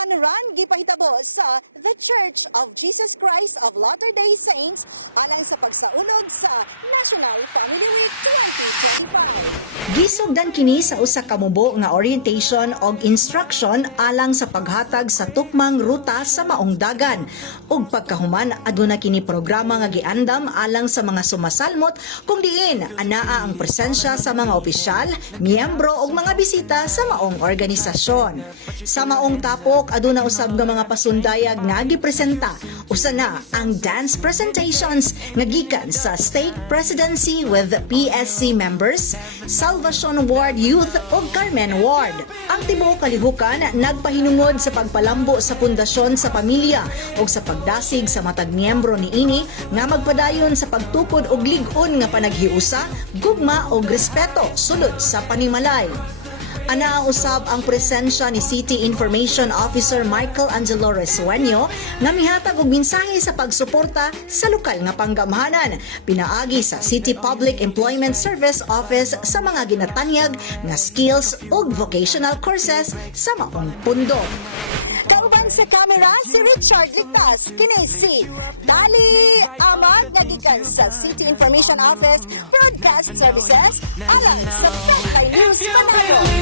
panuran gipahitabo sa The Church of Jesus Christ of Latter-day Saints alang sa pagsaunog sa National Family Week 2025. Gisugdan kini sa usa ka mubo nga orientation og instruction alang sa paghatag sa tukmang ruta sa maong dagan. Ug pagkahuman aduna kini programa nga giandam alang sa mga sumasalmot kung diin anaa ang presensya sa mga opisyal, miyembro ug mga bisita sa maong organisasyon. Sa maong tapok aduna usab nga mga pasundayag nga gipresenta. Usa na ang dance presentations nga gikan sa State Presidency with PSC members, Salvacion Ward Youth ug Carmen Ward. Ang tibuok kalihukan nagpahinungod sa pagpalambo sa pundasyon sa pamilya ug sa pagdasig sa matag miyembro niini nga magpadayon sa pagtukod og lig-on nga panaghiusa, gugma ug respeto sulod sa panimalay. Ana ang usab ang presensya ni City Information Officer Michael Angelo Resueño nga mihatag og mensahe sa pagsuporta sa lokal nga panggamhanan pinaagi sa City Public Employment Service Office sa mga ginatanyag nga skills ug vocational courses sa maong pundok. Kauban sa kamera si Richard Lictas, kini si Dali Amag nga gikan sa City Information Office Broadcast Services alang sa Frontline News Manalo.